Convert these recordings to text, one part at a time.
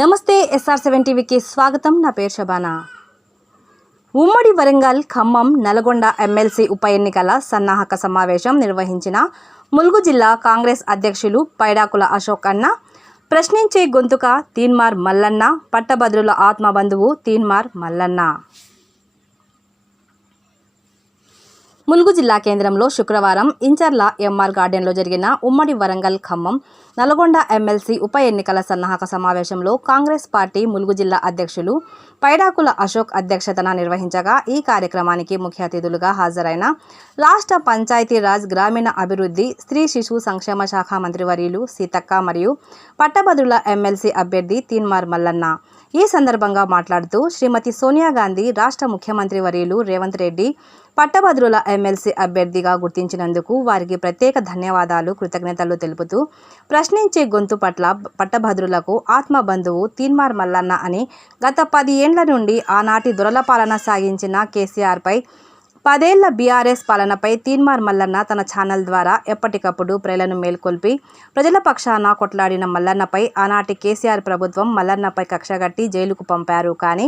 నమస్తే SR7 టీవీకి స్వాగతం. నా పేరు శబానా. ఉమ్మడి వరంగల్, ఖమ్మం, నల్గొండ ఎమ్మెల్సీ ఉప ఎన్నికల సన్నాహక సమావేశం నిర్వహించిన ములుగు జిల్లా కాంగ్రెస్ అధ్యక్షులు పైడాకుల అశోక్ అన్న, ప్రశ్నించే గొంతుక తీన్మార్ మల్లన్న, పట్టభద్రుల ఆత్మబంధువు తీన్మార్ మల్లన్న. ములుగు జిల్లా కేంద్రంలో శుక్రవారం ఇంచర్ల ఎంఆర్ గార్డెన్లో జరిగిన ఉమ్మడి వరంగల్, ఖమ్మం, నల్గొండ ఎమ్మెల్సీ ఉప ఎన్నికల సన్నాహక సమావేశంలో కాంగ్రెస్ పార్టీ ములుగు జిల్లా అధ్యక్షులు పైడాకుల అశోక్ అధ్యక్షతన నిర్వహించగా, ఈ కార్యక్రమానికి ముఖ్య అతిథులుగా హాజరైన రాష్ట్ర పంచాయతీరాజ్, గ్రామీణ అభివృద్ధి, స్త్రీ శిశు సంక్షేమ శాఖ మంత్రివర్యులు సీతక్క మరియు పట్టభద్రుల ఎమ్మెల్సీ అభ్యర్థి తీన్మార్ మల్లన్న ఈ సందర్భంగా మాట్లాడుతూ, శ్రీమతి సోనియా గాంధీ రాష్ట్ర ముఖ్యమంత్రి వర్యులు రేవంత్ రెడ్డి పట్టభద్రుల ఎమ్మెల్సీ అభ్యర్థిగా గుర్తించినందుకు వారికి ప్రత్యేక ధన్యవాదాలు, కృతజ్ఞతలు తెలుపుతూ, ప్రశ్నించే గొంతు పట్ల పట్టభద్రులకు ఆత్మబంధువు తీన్మార్ మల్లన్న అని గత 10 ఏండ్ల నుండి ఆనాటి దొరల పాలన సాగించిన కేసీఆర్పై 10 ఏళ్ల బీఆర్ఎస్ పాలనపై తీన్మార్ మల్లన్న తన ఛానల్ ద్వారా ఎప్పటికప్పుడు ప్రజలను మేల్కొల్పి ప్రజల పక్షాన కొట్లాడిన మల్లన్నపై ఆనాటి కేసీఆర్ ప్రభుత్వం మల్లన్నపై కక్షగట్టి జైలుకు పంపారు. కానీ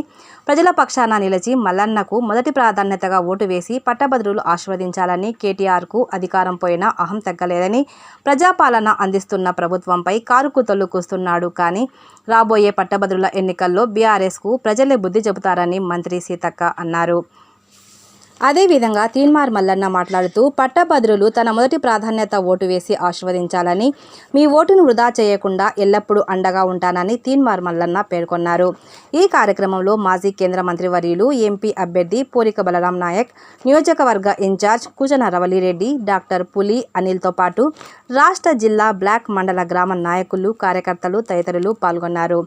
ప్రజల పక్షాన నిలిచి మల్లన్నకు మొదటి ప్రాధాన్యతగా ఓటు వేసి పట్టభద్రులు ఆశీర్వదించాలని, కేటీఆర్కు అధికారం పోయినా అహం తగ్గలేదని, ప్రజాపాలన అందిస్తున్న ప్రభుత్వంపై కారుకు తొలుకూస్తున్నాడు. కానీ రాబోయే పట్టభద్రుల ఎన్నికల్లో బీఆర్ఎస్కు ప్రజలే బుద్ధి చెబుతారని మంత్రి సీతక్క అన్నారు. అదేవిధంగా తీన్మార్ మల్లన్న మాట్లాడుతూ, పట్టభద్రులు తన మొదటి ప్రాధాన్యత ఓటు వేసి ఆశీర్వదించాలని, మీ ఓటును వృధా చేయకుండా ఎల్లప్పుడూ అండగా ఉంటానని తీన్మార్ మల్లన్న పేర్కొన్నారు. ఈ కార్యక్రమంలో మాజీ కేంద్ర మంత్రివర్యులు, ఎంపీ అభ్యర్థి పోరిక బలరాం నాయక్, నియోజకవర్గ ఇన్ఛార్జ్ కూచన రవలిరెడ్డి, డాక్టర్ పులి అనిల్తో పాటు రాష్ట్ర, జిల్లా, బ్లాక్, మండల, గ్రామ నాయకులు, కార్యకర్తలు తదితరులు పాల్గొన్నారు.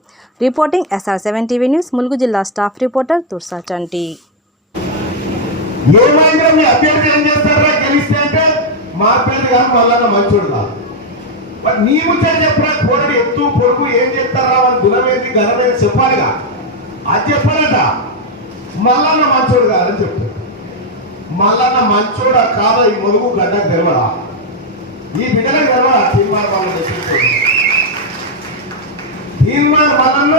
Reporting SR7 TV news, Mulugu జిల్లా స్టాఫ్ రిపోర్టర్ తుర్సా చంటి. ఏమైనా మీ అభ్యర్థి ఏం చేస్తారా గెలిస్తే అంటే మా అభ్యర్థి కాదు మల్లన్న మంచోడు కాదు. మరి నీ ముచ్చట చెప్పరా, కోడలు ఎత్తు పొడుగు ఏం చేస్తారా, వాళ్ళ గుణమేంటి ఘనమేంటి చెప్పాలిగా. అది చెప్పాలట మల్లన్న మంచోడు కాదని చెప్తాడు. మల్లన్న మంచోడా కాదా ఈ ములుగు గడ్డకు తెలవడా, ఈ బిడ్డలకు తెలవడా తీన్మార్ మల్లన్న చెప్తాడు. తీన్మార్ మల్లన్న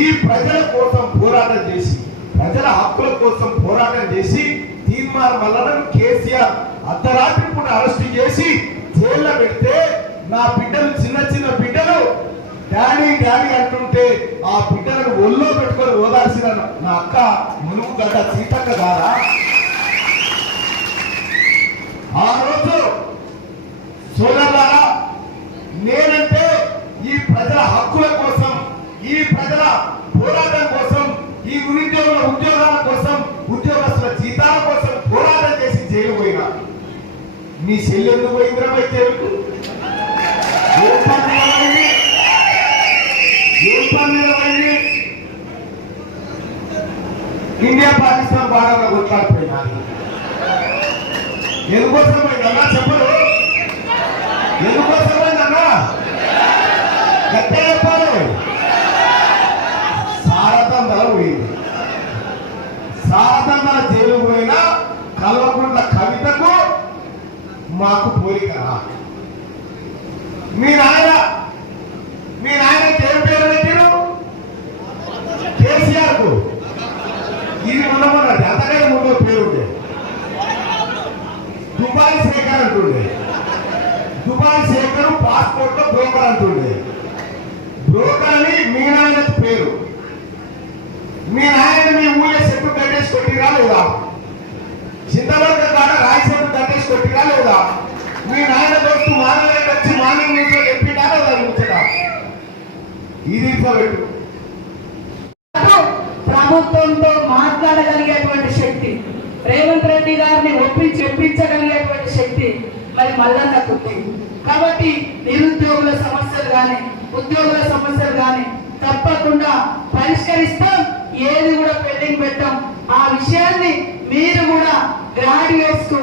ఈ ప్రజల కోసం పోరాటం చేసి, ప్రజల హక్కుల కోసం పోరాటం చేసి తీన్మార్ మల్లన్నను కేసీఆర్ అర్ధరాత్రి పూట అరెస్ట్ చేసి జైల్లో పెడితే, నా బిడ్డలు చిన్న చిన్న బిడ్డలు డాడీ డాడీ అంటుంటే ఆ బిడ్డలను ఒళ్ళో పెట్టుకొని ఓదాల్సిన నా అక్క మునుగు గడ్డ సీతక్క గారా. ఆ రోజు సోదరులారా, నేనంటే ఈ ప్రజల హక్కుల కోసం, ఈ ప్రజల పోరాటం కోసం, ఈ నిరుద్యోగుల ఉద్యోగాల కోసం, ఉద్యోగస్తుల జీతాల కోసం పోరాటం చేసి జైలు పోయినా. నీ చెల్లి ఎందుకు పోయిందిరా జైలుకు? ఇండియా పాకిస్తాన్ బాగా కొట్లాడిపోయినా. ఎందుకోసం పోయిందన్నా చెప్పరు, ఎందుకోసం పోయిందన్నా గట్టే చెప్పాలి. సారథంగా జైలు పోయినా కల్వకుంట్ల కవితకు మాకు పోలికరా. మీ నాయన పేరు పెట్టిరు కేసీఆర్ కు. ఇది ఉండమన్నట్టు అంతకంటే ముందు పేరు ఉండే దుబాయ్ శేఖర్ అంటుండే. దుబాయ్ శేఖర్ పాస్పోర్ట్ లో బ్రోకర్ అంటుండే. బ్రోకర్ అని మీ నాయన పేరు. మీ నాయన మీ ఊళ్ళో చెట్టు కట్టేసి కొట్టిరా లేదా? చింతవర్గ కాడ రాయి చెట్టు కట్టేసి కొట్టిరా లేదా? మీ నాయన దోస్తు మానవులు వచ్చి మానవుల నుంచి చెప్పినా లేదా? ముచ్చట ఇది పెట్టు. ప్రభుత్వంతో మాట్లాడగలిగేటువంటి శక్తి, రేవంత్ రెడ్డి గారిని చెప్పించగలిగేటువంటి శక్తి మరి మల్లన్నకు ఉంది. కాబట్టి నిరుద్యోగుల సమస్యలు కానీ, ఉద్యోగుల సమస్యలు కానీ తప్పకుండా పరిష్కరిస్తాం. ఏది కూడా పెండింగ్ పెట్టాం. ఆ విషయాన్ని మీరు కూడా గ్రాడ్యుయేట్స్ కు,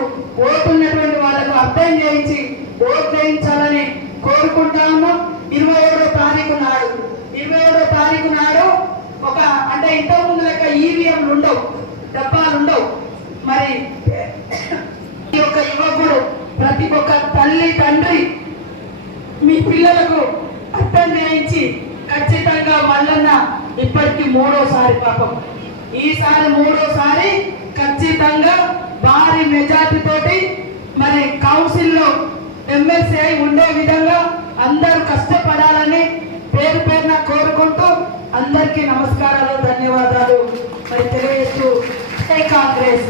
ఓటున్నటువంటి వాళ్ళకు అర్థం చేయించి ఓటు వేయించాలని కోరుకుంటా ఉన్నాం. 27వ తారీఖు నాడు ఒక అంటే ఇంతకు ముందు లెక్క ఈవీఎంలు ఉండవు, డబ్బాలు ఉండవు. మరి ఈ యొక్క యువకుడు, ప్రతి ఒక్క తల్లి తండ్రి మీ పిల్లలకు అర్థం చేయించి ఖచ్చితంగా మల్లన్న ఇప్పటికి మూడోసారి పాపం. ఈసారి మూడోసారి ఖచ్చితంగా భారీ మెజార్టీ తోటి మరి కౌన్సిల్లో ఎమ్మెల్సీ ఉండే విధంగా అందరూ కష్టపడాలని పేరు పేరున కోరుకుంటూ అందరికీ నమస్కారాలు, ధన్యవాదాలు మరి తెలియజేస్తూ జై కాంగ్రెస్.